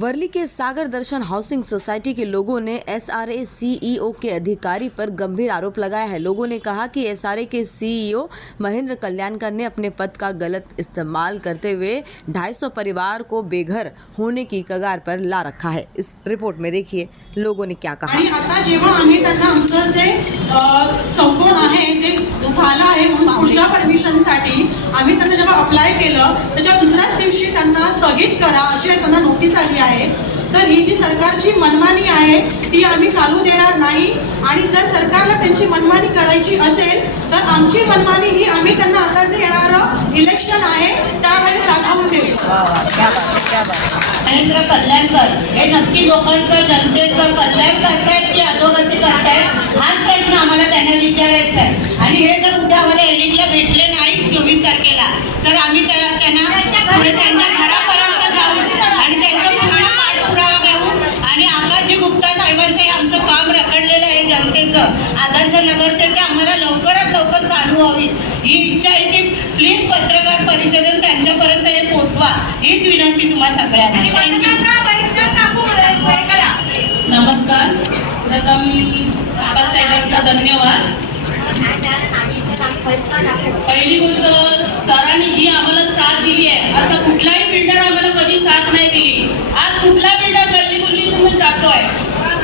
वर्ली के सागर दर्शन housing society के लोगों ने एसआरए सीईओ के अधिकारी पर गंभीर आरोप लगाया है। लोगों ने कहा कि एसआरए के सीईओ महेंद्र कल्याणकर ने अपने पद का गलत इस्तेमाल करते हुए 250 परिवार को बेघर होने की कगार पर ला रखा है। इस रिपोर्ट में देखिए लोगों ने क्या कहा। आणि आता जेव्हा आम्ही त्यांना आमचं जे चौकोन आहे जे झालं आहे म्हणून पुढच्या परमिशनसाठी आम्ही त्यांना जेव्हा अप्लाय केलं त्याच्या दुसऱ्याच दिवशी त्यांना स्थगित करा अशी त्यांना नोटीस आली आहे। तर ही जी सरकारची मनमानी आहे ती आम्ही चालू देणार नाही आणि जर सरकारला त्यांची मनमानी करायची असेल तर आमची मनमानी ही आम्ही त्यांना आता जे येणारं इलेक्शन आहे त्यावेळेस दाखवून देऊ। महेंद्र कल्याणकर हे नक्की लोकांचं जनतेचं कल्याण करतायत की अधोगती करतायत हाच प्रश्न आम्हाला त्यांना विचारायचा आहे। आणि हे जर उद्या आम्हाला एडिटला भेटले नाही 24 तारखेला तर आम्ही त्यांना पुढे त्यांच्या घरापर्यंत जाऊन आणि त्यांचा पूर्ण पाठपुरावा घेऊन आणि आकाशजी गुप्ता साहेबांचं हे आमचं काम रखडलेलं आहे जनतेचं आदर्श नगरचे ते आम्हाला लवकरात लवकर चालू व्हावी ही इच्छा आहे की प्लीज पत्रकार परिषदेत त्यांच्यापर्यंत हे पोहोचवा हीच विनंती तुम्हा सगळ्यांना। नमस्कार, प्रथम आबासाहेबांचा धन्यवाद। पहिली गोष्ट सरांनी जी आम्हाला साथ दिली आहे असा कुठलाही बिल्डर आम्हाला कधी साथ नाही दिली। आज कुठला बिल्डर गल्ली गुल्लीतून जातोय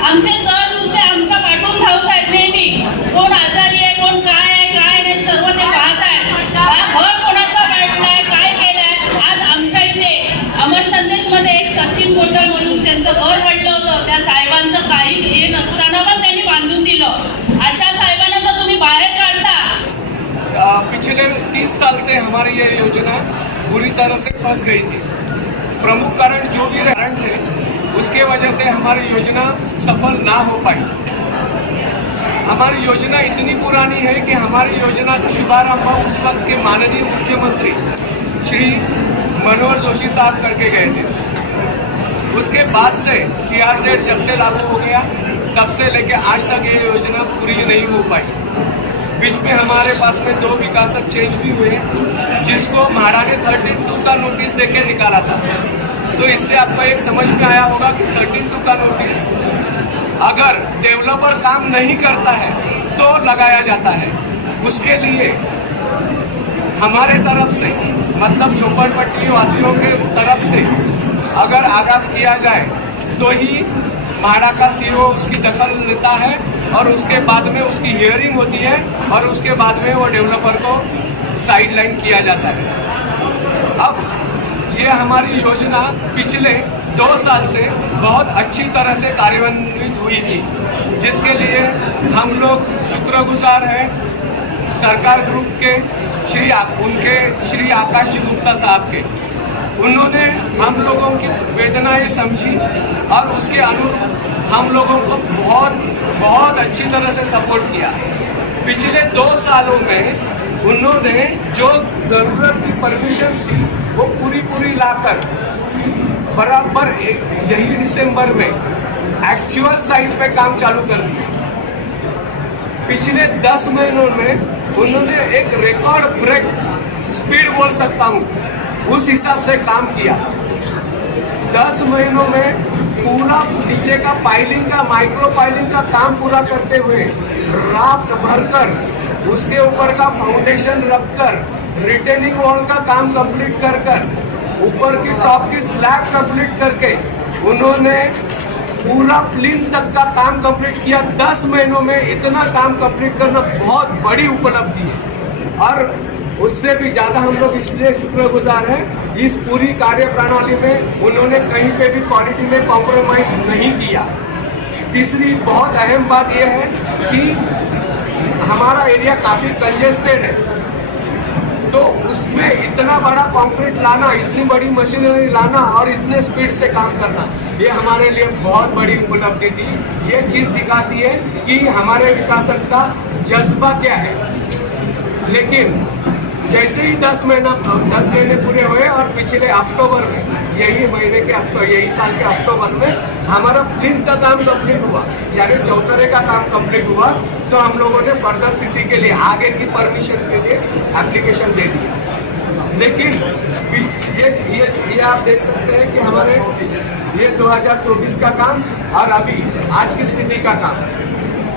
आमचे सर नुसते आमच्या पाठून धावत आहेत नेहमी कोण आजारी आहे कोण काय नाही सर्व ते पाहत आहेत। घर कोणाचा वाढलाय काय केलंय आज आमच्या इथे अमर संदेश मध्ये एक सचिन कोटल म्हणून त्यांचं घर पडलं होतं त्या साहेबांचं काही हे नसताना पण त्यांनी बांधून दिलं। अशा साहेबांना जर तुम्ही बाहेर काढता पिछले 30 साल से हमारी ये योजना बुरी तरह से फंस गई थी। प्रमुख कारण जो भी कारण थे उसके वजह से हमारी योजना सफल ना हो पाई। हमारी योजना इतनी पुरानी है कि हमारी योजना का शुभारंभ उस वक्त के माननीय मुख्यमंत्री श्री मनोहर जोशी साहब करके गए थे। उसके बाद से CRZ जब से लागू हो गया तब से लेके आज तक ये योजना पूरी नहीं हो पाई। बीच में हमारे पास में 2 विकासक चेंज भी हुए जिसको म्हाडा ने 13(2) का नोटिस देके निकाला था। तो इससे आपको एक समझ में आया होगा कि 13(2) का नोटिस अगर डेवलपर काम नहीं करता है तो लगाया जाता है। उसके लिए हमारे तरफ से मतलब झोपड़पट्टी वासियों के तरफ से अगर आगाज किया जाए तो ही म्हाडा का सीईओ उसकी दखल लेता है और उसके बाद में उसकी हियरिंग होती है और उसके बाद में वो डेवलपर को साइडलाइन किया जाता है। अब ये हमारी योजना पिछले 2 साल से बहुत अच्छी तरह से कार्यान्वित हुई थी जिसके लिए हम लोग शुक्रगुजार हैं सरकार ग्रुप के श्री आकाश जी गुप्ता साहब के। उन्होंने हम लोगों की वेदनाएं समझी और उसके अनुरूप हम लोगों को बहुत अच्छी तरह से सपोर्ट किया। पिछले 2 सालों में उन्होंने जो ज़रूरत की परमिशंस थी वो पूरी लाकर बराबर यही दिसंबर में एक्चुअल साइट पे काम चालू कर दिया। पिछले 10 महीनों में उन्होंने एक रिकॉर्ड ब्रेक स्पीड बोल सकता हूँ उस हिसाब से काम किया। 10 महीनों में पूरा नीचे का पाइलिंग का माइक्रो पाइलिंग का काम पूरा करते हुए राफ्ट भरकर उसके ऊपर का फाउंडेशन रखकर रिटेनिंग वॉल का काम कंप्लीट कर ऊपर की टॉप की स्लैब कंप्लीट करके उन्होंने पूरा प्लिंथ तक का काम कंप्लीट किया। 10 महीनों में इतना काम कंप्लीट करना बहुत बड़ी उपलब्धि है और उससे भी ज़्यादा हम लोग इसलिए शुक्रगुजार हैं इस पूरी कार्य प्रणाली में उन्होंने कहीं पे भी क्वालिटी में कॉम्प्रोमाइज़ नहीं किया। तीसरी बहुत अहम बात यह है कि हमारा एरिया काफ़ी कंजेस्टेड है तो उसमें इतना बड़ा कंक्रीट लाना इतनी बड़ी मशीनरी लाना और इतने स्पीड से काम करना ये हमारे लिए बहुत बड़ी उपलब्धि थी। ये चीज़ दिखाती है कि हमारे विकासक का जज्बा क्या है। लेकिन जैसे ही 10 महीने पूरे हुए और पिछले अक्टूबर में यही साल के अक्टूबर में हमारा प्लिंथ का काम कंप्लीट हुआ यानी चौतरे का काम कंप्लीट हुआ तो हम लोगों ने फर्दर सीसी के लिए आगे की परमिशन के लिए एप्लीकेशन दे दिया। लेकिन ये आप देख सकते हैं कि हमारे ये 2024 का काम और अभी आज की स्थिति का काम,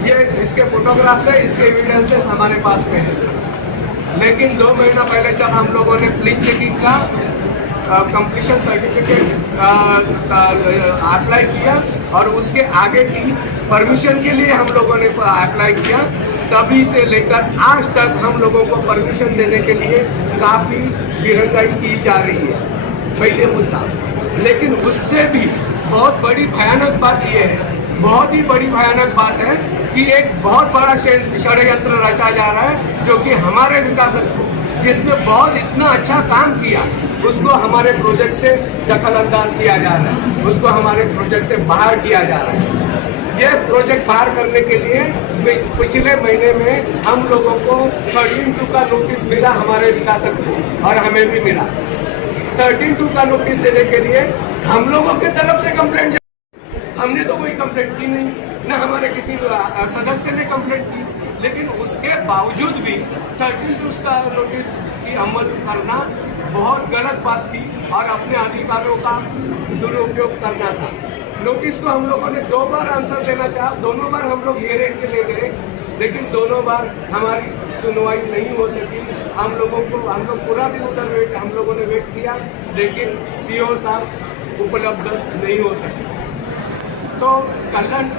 ये इसके फोटोग्राफ्स है, इसके एविडेंसेस हमारे पास में है। लेकिन 2 महीना पहले जब हम लोगों ने प्लीज चेकिंग का कंप्लीशन सर्टिफिकेट अप्लाई किया और उसके आगे की परमिशन के लिए हम लोगों ने अप्लाई किया, तभी से लेकर आज तक हम लोगों को परमिशन देने के लिए काफ़ी दिरंगाई की जा रही है, पहले मुद्दा। लेकिन उससे भी बहुत बड़ी भयानक बात यह है, बहुत ही बड़ी भयानक बात है कि एक बहुत बड़ा षड्यंत्र रचा जा रहा है, जो कि हमारे विकासक को, जिसने बहुत इतना अच्छा काम किया, उसको हमारे प्रोजेक्ट से दखल अंदाज किया जा रहा है, उसको हमारे प्रोजेक्ट से बाहर किया जा रहा है। ये प्रोजेक्ट बाहर करने के लिए पिछले महीने में हम लोगों को 13(2) का नोटिस मिला हमारे विकासक को, और हमें भी मिला। 13(2) का नोटिस देने के लिए हम लोगों की तरफ से कंप्लेंट, हमने तो कोई कंप्लेंट की नहीं, न हमारे किसी सदस्य ने कंप्लेंट की, लेकिन उसके बावजूद भी 13(2) का नोटिस की अमल करना बहुत गलत बात थी और अपने अधिकारों का दुरुपयोग करना था। नोटिस को हम लोगों ने 2 बार आंसर देना चाहा, दोनों बार हम लोग हियरिंग के लिए गए, लेकिन दोनों बार हमारी सुनवाई नहीं हो सकी। हम लोग पूरा दिन उधर हम लोगों ने वेट किया, लेकिन सीओ साहब उपलब्ध नहीं हो सके। तो कल्याण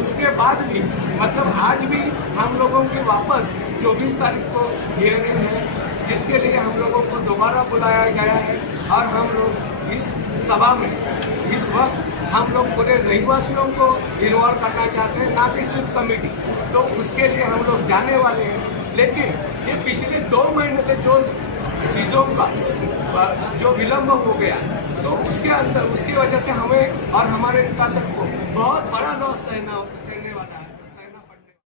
उसके बाद भी, मतलब आज भी हम लोगों की वापस 24 तारीख को हियरिंग है, जिसके लिए हम लोगों को दोबारा बुलाया गया है। और हम लोग इस सभा में इस वक्त हम लोग पूरे रहीवासियों को इन्वॉल्व करना चाहते हैं, ना कि सिर्फ कमेटी। तो उसके लिए हम लोग जाने वाले हैं, लेकिन ये पिछले 2 महीने से जो चीज़ों का जो विलम्ब हो गया, तो उसकी वजह से हमें और हमारे विकासक को बहुत बड़ा लॉस सहने वाला है।